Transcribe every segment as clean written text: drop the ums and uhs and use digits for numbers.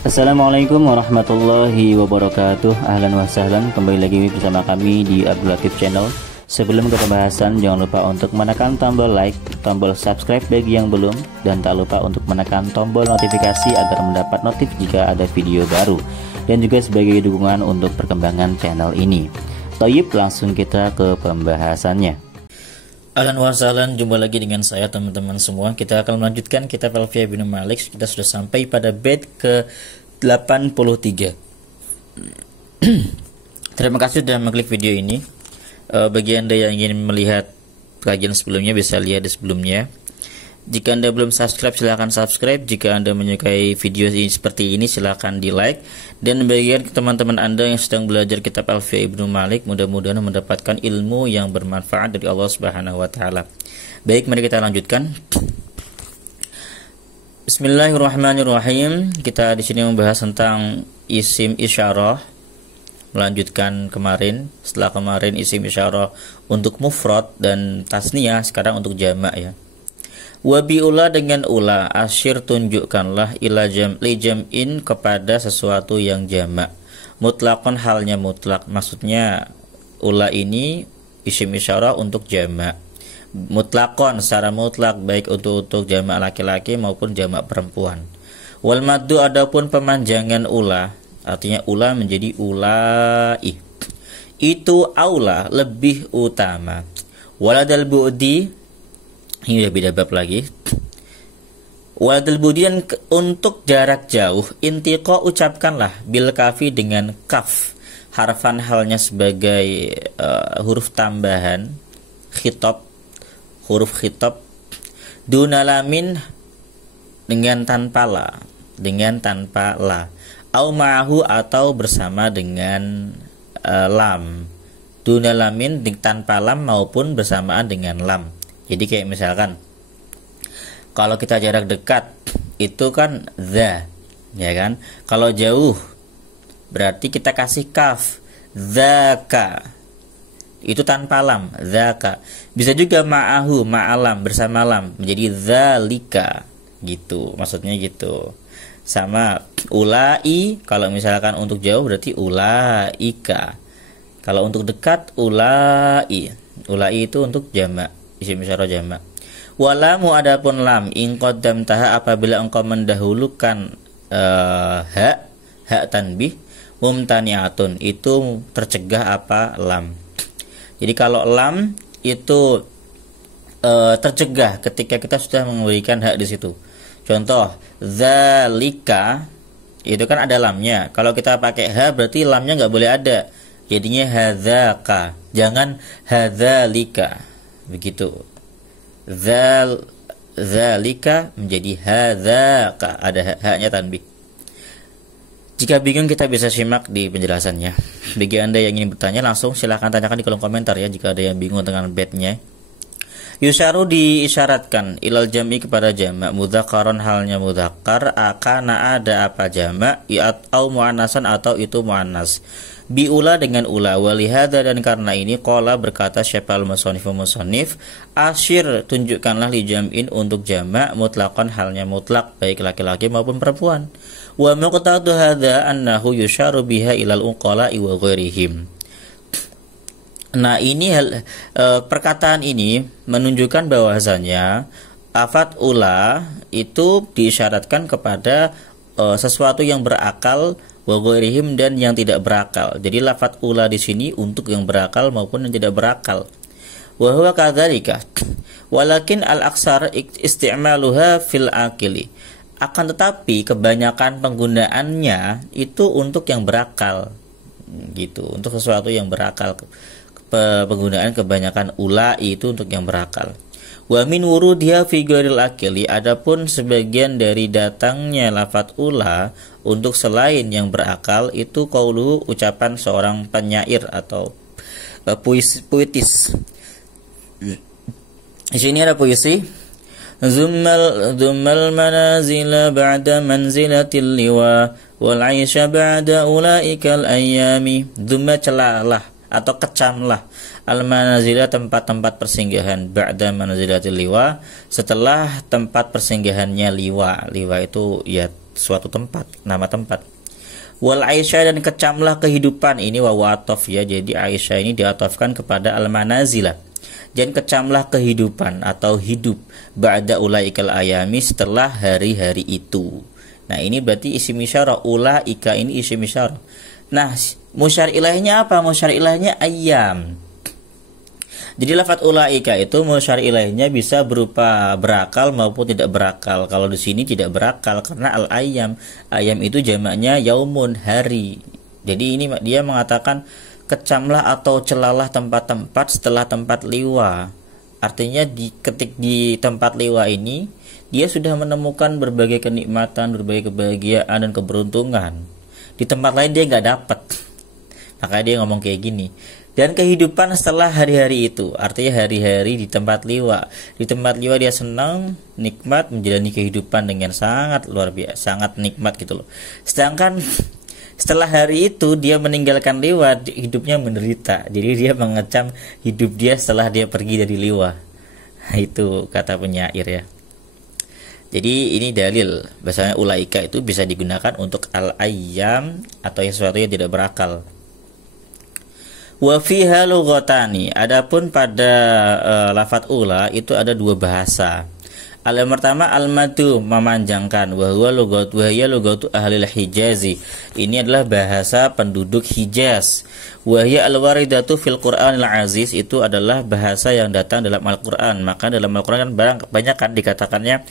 Assalamualaikum warahmatullahi wabarakatuh. Ahlan wa sahlan, kembali lagi bersama kami di Abdul Latif Channel. Sebelum ke pembahasan, jangan lupa untuk menekan tombol like, tombol subscribe bagi yang belum, dan tak lupa untuk menekan tombol notifikasi agar mendapat notif jika ada video baru, dan juga sebagai dukungan untuk perkembangan channel ini. Toyib, langsung kita ke pembahasannya. Ahlan wa sahlan, jumpa lagi dengan saya teman-teman semua. Kita akan melanjutkan kitab Alfiah bin Malik. Kita sudah sampai pada bait ke 83. Terima kasih sudah mengklik video ini. Bagi Anda yang ingin melihat kajian sebelumnya bisa lihat di sebelumnya. Jika Anda belum subscribe silahkan subscribe. Jika Anda menyukai video ini seperti ini silahkan di like. Dan bagi teman-teman Anda yang sedang belajar kitab Alfiah Ibnu Malik, mudah-mudahan mendapatkan ilmu yang bermanfaat dari Allah Subhanahu wa taala. Baik, mari kita lanjutkan. Bismillahirrahmanirrahim. Kita di sini membahas tentang isim isyarah. Melanjutkan kemarin, setelah kemarin isim isyarah untuk mufrad dan tasniyah, sekarang untuk jamak ya. Wa bi ula, dengan ula, asyir tunjukkanlah ila jam'i jam'in kepada sesuatu yang jamak. Mutlaqan halnya mutlak, maksudnya ula ini isim isyarah untuk jamak. Mutlaqan secara mutlak, baik untuk jamak laki-laki maupun jamak perempuan. Wal maddu, adapun pemanjangan ula, artinya ula menjadi ulai, itu aula, lebih utama. Waladal bu'di, ini udah beda bab lagi. Waladal bu'di, dan untuk jarak jauh, intiqo, ucapkanlah bil kafi, dengan kaf, harfan halnya sebagai huruf tambahan khitab, huruf khitab, dunalamin, dengan tanpa la, au ma'ahu, atau bersama dengan lam. Dunalamin tanpa lam maupun bersamaan dengan lam. Jadi kayak misalkan kalau kita jarak dekat itu kan za, ya kan? Kalau jauh berarti kita kasih kaf, zaka, itu tanpa lam, zaka. Bisa juga ma'ahu, ma'alam, bersama lam, menjadi zalika, gitu, maksudnya gitu. Sama ulai, kalau misalkan untuk jauh berarti ulaika. Kalau untuk dekat ulai. Ulai itu untuk jamak, isim isyarah jamak. Walamu, adapun lam, in qaddamtaha, apabila engkau mendahulukan hak tanbih, mumtani'atun, itu tercegah apa lam. Jadi kalau lam itu tercegah ketika kita sudah memberikan hak di situ. Contoh, zalika, itu kan ada lamnya. Kalau kita pakai ha berarti lamnya nggak boleh ada. Jadinya hadzaka, jangan hadzalika. Begitu. Zalika menjadi hadzaka, ada haknya tanbih. Jika bingung kita bisa simak di penjelasannya. Bagi Anda yang ingin bertanya langsung silahkan tanyakan di kolom komentar ya jika ada yang bingung dengan bednya. Yusyaru, diisyaratkan ilal jam'i, kepada jamak, mudzakaron halnya mudzakar, akana ada apa jamak, au muannasan atau itu muannas. Biula, dengan ula, walihada, dan karena ini qala, berkata siapa al-musannif, asyir, tunjukkanlah li jam'in untuk jamak, mutlaqan halnya mutlak, baik laki-laki maupun perempuan. Wa muqtadu hadza annahu yusyaru biha ilal uqala'i wa ghairihim. Nah, ini perkataan ini menunjukkan bahwasanya lafadz ula itu diisyaratkan kepada sesuatu yang berakal, wa ghairihim, dan yang tidak berakal. Jadi lafadz ula di sini untuk yang berakal maupun yang tidak berakal. Wa huwa kadzalika. Walakin al-aksar isti'maluha fil aqili. Akan tetapi kebanyakan penggunaannya itu untuk yang berakal. Gitu, untuk sesuatu yang berakal. Penggunaan kebanyakan ula itu untuk yang berakal. Wa min wurudiha fi ghairil akili, adapun sebagian dari datangnya lafadz ula untuk selain yang berakal itu qaulu, ucapan seorang penyair atau puitis. Di sini ada puisi. Zummal manazila ba'da manzilatil liwa wal 'aisha ba'da ulaikal ayami. Zumma, celalah atau kecamlah al-manazila, tempat-tempat persinggahan, ba'da manazilatil liwa, setelah tempat persinggahannya liwa. Liwa itu ya suatu tempat, nama tempat. Wal Aisyah, dan kecamlah kehidupan, ini wawu atof ya, jadi Aisyah ini diatofkan kepada al-manazilah. Dan kecamlah kehidupan atau hidup ba'da ulaikal ayami, setelah hari-hari itu. Nah ini berarti isim isyarah, ulaika ini isim isyarah. Nah musyar ilaihnya apa? Musyar ilaihnya ayyam. Jadi lafadz ulaika itu musyar ilaihnya bisa berupa berakal maupun tidak berakal. Kalau di sini tidak berakal karena al-ayyam. Ayyam itu jamaknya yaumun, hari. Jadi ini dia mengatakan kecamlah atau celalah tempat-tempat setelah tempat liwa. Artinya ketik di tempat liwa ini dia sudah menemukan berbagai kenikmatan, berbagai kebahagiaan dan keberuntungan. Di tempat lain dia nggak dapat. Makanya dia ngomong kayak gini. Dan kehidupan setelah hari-hari itu, artinya hari-hari di tempat liwa. Di tempat liwa dia senang, nikmat, menjalani kehidupan dengan sangat luar biasa, sangat nikmat gitu loh. Sedangkan setelah hari itu dia meninggalkan liwa, hidupnya menderita. Jadi dia mengecam hidup dia setelah dia pergi dari liwa. Itu kata penyair ya. Jadi ini dalil bahasanya ulaika itu bisa digunakan untuk al-ayyam atau sesuatu yang tidak berakal. Wa fiha lughatani. Adapun pada lafadz ula itu ada dua bahasa. Yang pertama al-madu, memanjangkan, wa huwa lughatu ahlil Hijazi. Ini adalah bahasa penduduk Hijaz. Wa hiya al-waridatu fil Qur'anil Aziz, itu adalah bahasa yang datang dalam Al-Qur'an. Maka dalam Al-Qur'an kan banyak kan dikatakannya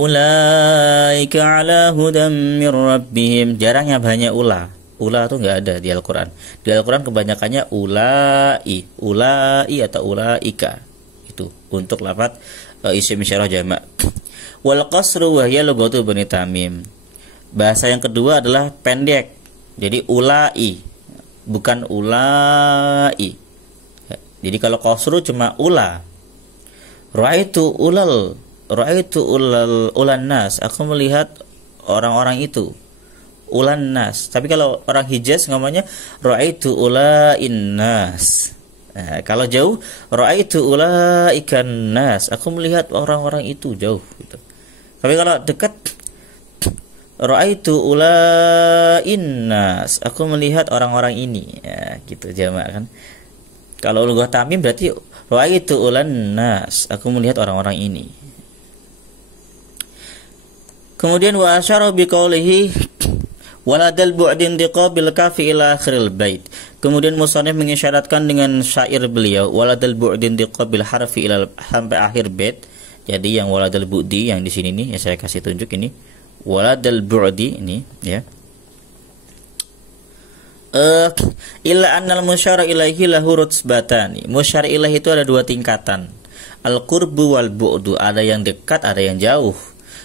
ulaika ala hudam mir rabbihim. Jarang yang banyak ula. Ula itu nggak ada di Al-Quran. Di Al-Quran kebanyakannya ulai atau ulaika. Itu untuk lafadz isim isyarah jamak. Wal qasru wa hiya lughatu Bani Tamim. Bahasa yang kedua adalah pendek. Jadi ulai, bukan ulai. Jadi kalau qasru cuma ula. Ra'aitu ulan nas. Aku melihat orang-orang itu. Ulan nas. Tapi kalau orang Hijaz ngomongnya ra'aitu ulain nas. Nah, kalau jauh ra'aitu ulaikan nas. Aku melihat orang-orang itu jauh gitu. Tapi kalau dekat ra'aitu ulain nas. Aku melihat orang-orang ini. Ya, gitu jamak kan. Kalau lughah tamim berarti ra'aitu ulan nas. Aku melihat orang-orang ini. Kemudian wa asyara biqaulihi waladal bu'din diqabil kafi ila akhiril bait. Kemudian musannif mengisyaratkan dengan syair beliau waladal bu'din diqabil harfi ila sampai akhir bait. Jadi yang waladal bu'di yang di sini nih yang saya kasih tunjuk ini waladal bu'di ini ya. Illa annal musyara ilaihi lahu rutsbatani. Musyara ilaihi itu ada dua tingkatan. Al-qurbu wal bu'du, ada yang dekat, ada yang jauh.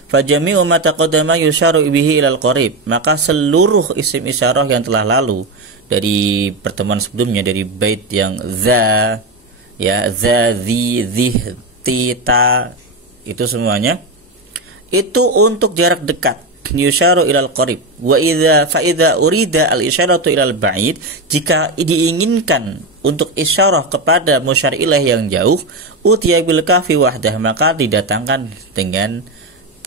Fajami'u ma taqaddama yusharu bihi ilal qarib. Maka seluruh isim isyarah yang telah lalu dari pertemuan sebelumnya, dari bait yang za ya, za, dhi, ta, itu semuanya itu untuk jarak dekat, yusharu ilal qarib. Wa idza fa idza urida al isyaratu ilal ba'id, jika diinginkan untuk isyarah kepada musyar ilaih yang jauh, utiya bil kafi wahdah, maka didatangkan dengan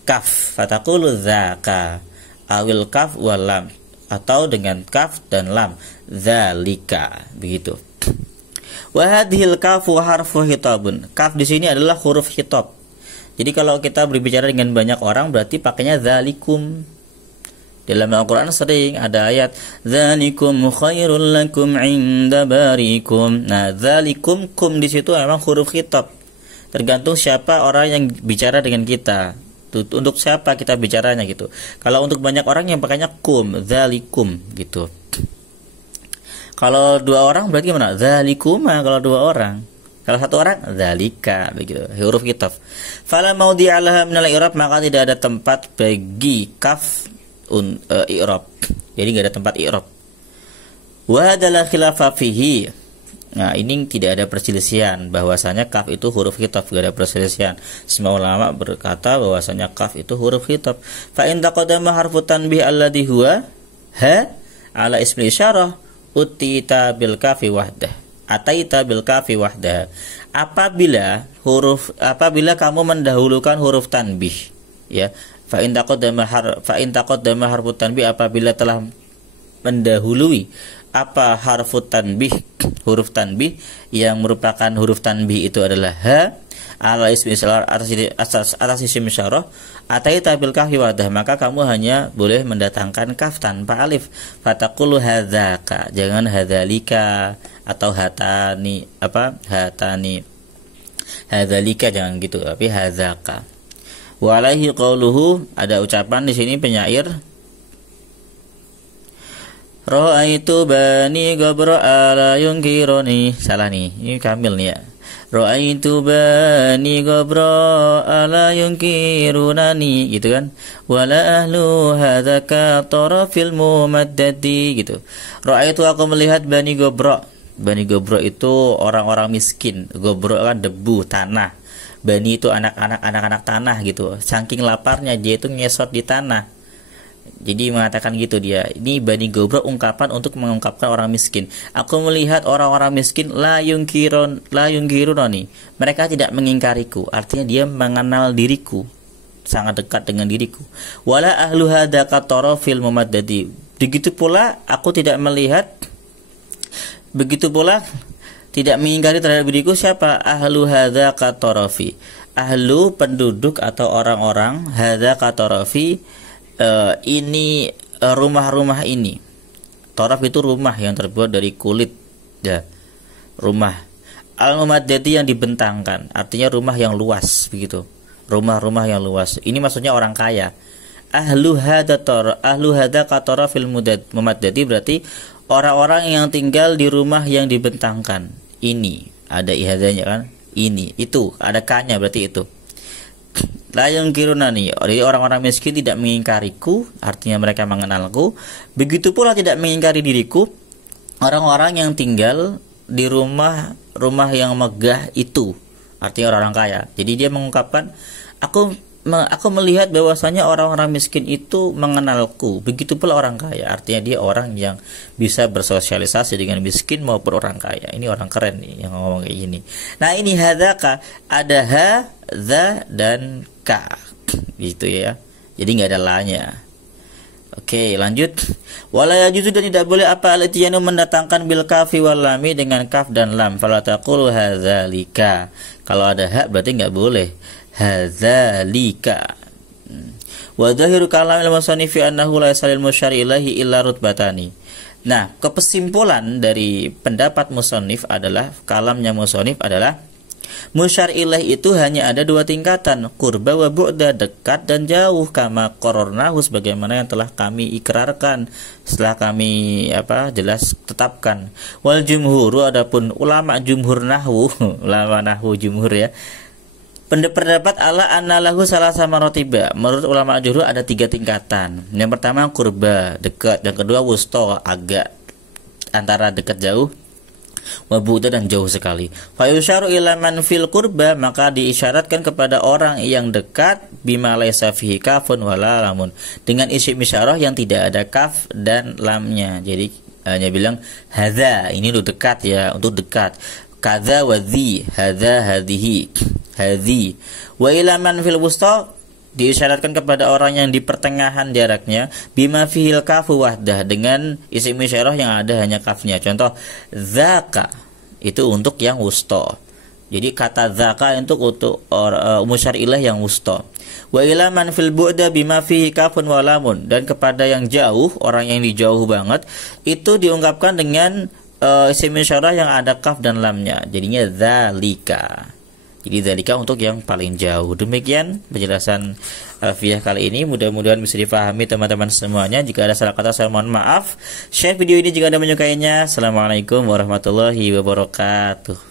kaf, fataqulu dzaka, awil kaf wal lam, atau dengan kaf dan lam, dzalika, begitu. Wa hadhil kafu harfu hitabun. Kaf di sini adalah huruf hitab. Jadi kalau kita berbicara dengan banyak orang berarti pakainya dzalikum. Dalam Al-Qur'an sering ada ayat dzalikum khairul lakum 'inda barikum. Nah, dzalikum, kum di situ memang huruf hitab. Tergantung siapa orang yang bicara dengan kita. Untuk siapa kita bicaranya gitu. Kalau untuk banyak orang yang pakainya kum, dzalikum gitu. Kalau dua orang berarti gimana? Dzalikuma kalau dua orang. Kalau satu orang dzalika begitu. Huruf kitab. Fala maudhi'alaha minal i'rab, maka tidak ada tempat bagi kaf i'rab. Jadi enggak ada tempat i'rab. Wa hadalah khilafa fihi. Nah, ini tidak ada perselisihan bahwasanya kaf itu huruf khitab, tidak ada perselisihan. Semua ulama berkata bahwasanya kaf itu huruf khitab. Fa in taqaddama harfu tanbih alladhi huwa ha ala ismi isyarah utita bil kafi wahdah. Ataita bil kafi wahdah. Apabila kamu mendahulukan huruf tanbih ya, Fa in taqaddama harfu tanbih, apabila telah mendahului apa harfu tanbih, huruf tanbih yang merupakan huruf tanbih itu adalah ha ala ismi isyarah, atas isim isyarah, ataita bil kahfi wadah, maka kamu hanya boleh mendatangkan kaf tanpa alif. Fataqulu hadzaka, jangan hadzalika atau hatani, hadzalika, jangan gitu, tapi hadzaka. Wa alaihi qauluhu, ada ucapan di sini penyair, ra'aitu bani gabra ala yunkironi, salah nih, ini kamil nih ya. Ra'aitu bani gabra ala yunkirunani, gitu kan. Wala ahlu hadzaka tarafil mumaddadi, gitu. Ra'aitu, aku melihat bani gabra. Bani gabra itu orang-orang miskin. Gabra kan debu, tanah. Bani itu anak-anak tanah gitu. Saking laparnya dia itu ngesot di tanah. Jadi mengatakan gitu dia. Ini bani gobro ungkapan untuk mengungkapkan orang miskin. Aku melihat orang-orang miskin la yungkirunani. Mereka tidak mengingkariku. Artinya dia mengenal diriku, sangat dekat dengan diriku. Wala ahlu hadzaka tarafil mumaddadi. Begitu pula tidak mengingkari terhadap diriku siapa? Ahlu hadzaka tarafi. Ahlu penduduk atau orang-orang, hadzaka tarafi, ini rumah-rumah ini. Taraf itu rumah yang terbuat dari kulit, ya. Rumah. Al-mumaddadi, yang dibentangkan, artinya rumah yang luas begitu. Rumah-rumah yang luas. Ini maksudnya orang kaya. Ahlu hadzaka tarafil mumaddadi berarti orang-orang yang tinggal di rumah yang dibentangkan. Ini ada ihadanya kan? Ini, itu ada kanya, berarti itu. La yungkirunani, jadi orang-orang miskin tidak mengingkariku, artinya mereka mengenalku. Begitu pula tidak mengingkari diriku orang-orang yang tinggal di rumah yang megah itu, artinya orang kaya. Jadi dia mengungkapkan, aku melihat bahwasanya orang-orang miskin itu mengenalku. Begitu pula orang kaya, artinya dia orang yang bisa bersosialisasi dengan miskin maupun orang kaya. Ini orang keren nih yang ngomong kayak gini. Nah, ini hadzaka, ada ha, za, dan ka, gitu ya. Jadi nggak ada la-nya. Oke, lanjut. Wala yajuzu, dan tidak boleh apa al-ityanu mendatangkan bil kafi wal lami, dengan kaf dan lam. Fala taqulu hadzalika. Kalau ada ha berarti nggak boleh. Hadzalika. Wa dhahiru kalamil musannifi annahu la yasalil musyari ilaihi illa rutbatani. Nah, kesimpulan dari pendapat musannif adalah, kalamnya musannif adalah, musyar ilaih itu hanya ada dua tingkatan, qurba wa bu'da, dekat dan jauh, kama qararnahu, sebagaimana yang telah kami ikrarkan, setelah kami jelas tetapkan. Wal jumhuru, adapun ulama jumhur nahwu, ulama nahwu jumhur ya, pendapat ala annalahu salah sama rotiba. Menurut ulama jumhur ada tiga tingkatan. Yang pertama qurba, dekat. Yang kedua wusta, agak, antara dekat jauh. Wabuda, dan jauh sekali. Fa yusharu ila man fil qurba, maka diisyaratkan kepada orang yang dekat, bima laisa fihi kafun wala lamun, dengan isim isyarah yang tidak ada kaf dan lamnya. Jadi hanya bilang hadza, ini lu dekat ya, untuk dekat. Kadza wa dzi, hadza hadhihi, hadhi. Wa ila man fil wusta, diisyaratkan kepada orang yang di pertengahan jaraknya, bima fihil kafu wahdah, dengan isim isyarah yang ada hanya kafnya. Contoh zaka, itu untuk yang wusta. Jadi kata zaka untuk musyar ilaih yang wusta. Wa ila man fil bu'da bima fihi kafun wa lamun, dan kepada yang jauh, orang yang dijauh banget, itu diungkapkan dengan isim isyarah yang ada kaf dan lamnya. Jadinya zalika. Jadi dzalika untuk yang paling jauh. Demikian penjelasan alfiyah kali ini. Mudah-mudahan bisa dipahami teman-teman semuanya. Jika ada salah kata saya mohon maaf. Share video ini jika Anda menyukainya. Assalamualaikum warahmatullahi wabarakatuh.